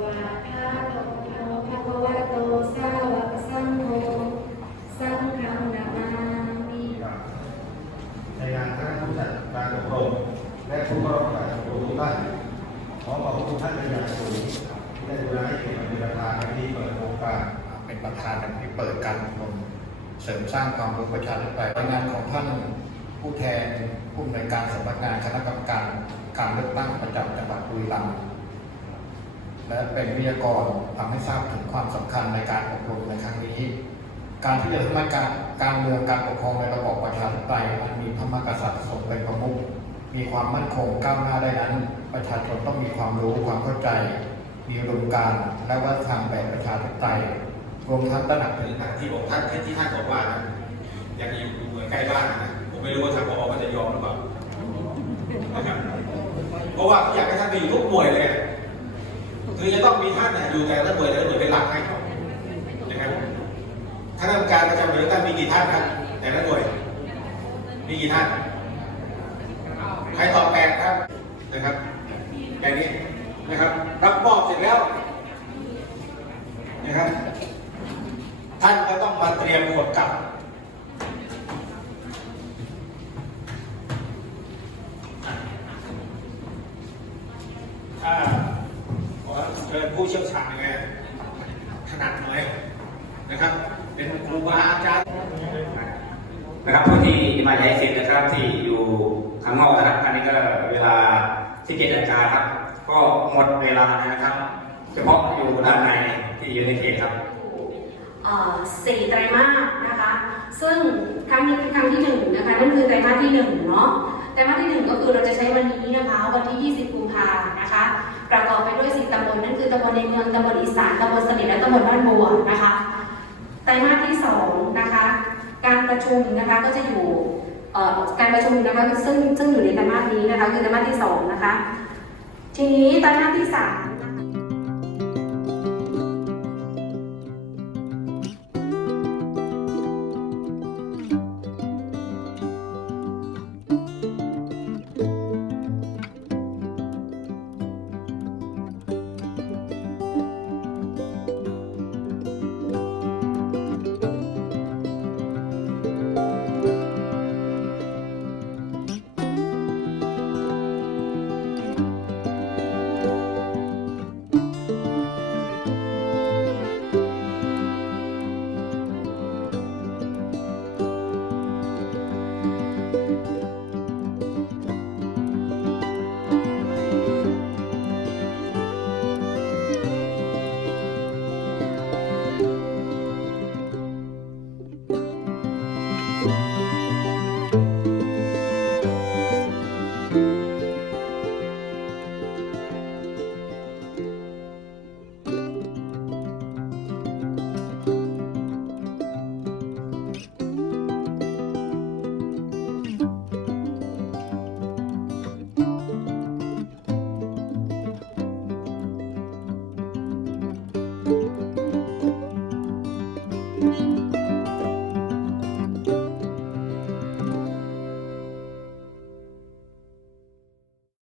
วะคาโตโยภะคะวะโตสาวกสังโฆสังฆังนามามิในงานคณะผู้จัดการอบรมและผู้เข้าร่วมการอบรมทุกท่านขอขอบคุณท่านเป็นอย่างสูงที่ได้ดูแลให้เกียรติเป็นประธานในที่เปิดโครงการเป็นประธานในที่เปิดการอบรมเสริมสร้างความรู้ประชาธิปไตยงานของท่านผู้แทนผู้อำนวยการสำนักงานคณะกรรมการการเลือกตั้งประจำจังหวัดบุรีรัมย์ และเป็นวิทยากรทำให้ทราบถึงความสำคัญในการอบรมในครั้งนี้ การที่จะทำให้การการเมืองการปกครองในระบอบประชาธิปไตยมันมีพระมหากษัตริย์ทรงเป็นประมุขมีความมั่นคงก้าวหน้าได้นั้น ประชาชนต้องมีความรู้ความเข้าใจ มีอุดมการและวัฒนธรรมแบบประชาธิปไตยรวมทั้งตระหนักถึงที่บอกท่านที่ท่านบอกว่านะอยากจะอยู่เมืองใกล้บ้านนะผมไม่รู้ว่าทางพอก็จะยอมหรือเปล่านะครับเพราะว่าอยากให้ท่านไปอยู่ทุกหน่วยเลย คือจะต้องมีท่านอยู่แต่ละหน่วยแต่ละหน่วยเป็นหลักให้นะครับคณะกรรมการประจำหน่วยเลือกตั้งมีกี่ท่านครับแต่ละหน่วย มีกี่ท่าน ใครตอบแปดครับนะครับแบบนี้นะครับ รับมอบเสร็จแล้วนะครับ ท่านก็ต้องมาเตรียมกดกลับ ชิญผู้เชี่ยวชาญยังไงถนัดหน่อยนะครับ เป็นครูบาอาจารย์นะครับผู้ที่มาใช้สิทธิ์นะครับที่อยู่ข้างนอกนะครับอันนี้ก็เวลาที่เจ็ดนาฬิกาครับ ก็หมดเวลานะครับ เฉพาะอยู่ด้านในที่อยู่ในเขตครับเอ่อสี่ไตรมาสนะคะ ซึ่งครั้งนี้เป็นครั้งที่หนึ่งนะคะนั่นคือไตรมาสที่หนึ่งเนาะไตรมาสที่หนึ่งก็คือเราจะใช้วันนี้นะคะวันที่ 20 กุมภา ในเมืองตำบลอีสานตำบลสนิทและตำบลบ้านบัวนะคะไตรมาสที่สองนะคะการประชุมนะคะก็จะอยู่การประชุมนะคะซึ่งซึ่งอยู่ในไตรมาสนี้นะคะคือไตรมาสที่สองนะคะทีนี้ไตรมาสที่สาม